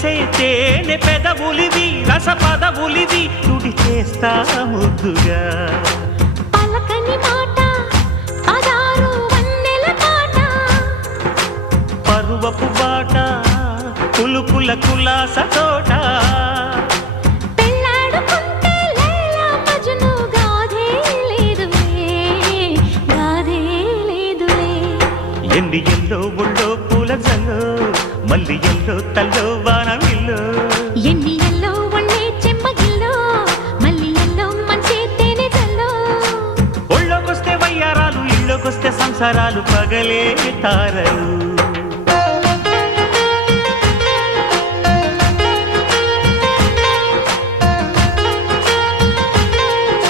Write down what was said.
మెరిసే తేనె పెదవులివి రస పదవులివి తుడి చేస్తా ముద్దుగా పలకని మాట పదారు వన్నెల మాట పరువపు బాట కులుకుల కులాస తోట పెళ్ళాడుకుంటే లైలా మజ్ను గాథే లేదులే ఎన్ని ఎల్లో ఒళ్ళో పూల జల్లో మల్లి ఎల్లో తల్లో వానవిల్లో ఎన్ని ఎల్లో ఒళ్ళే చెమ్మగిల్లో మల్లి ఎల్లో మంచి తేనె జల్లో ఒళ్ళోకొస్తే వయ్యారాలు ఇళ్ళోకొస్తే సంసారాలు పగలే తారలు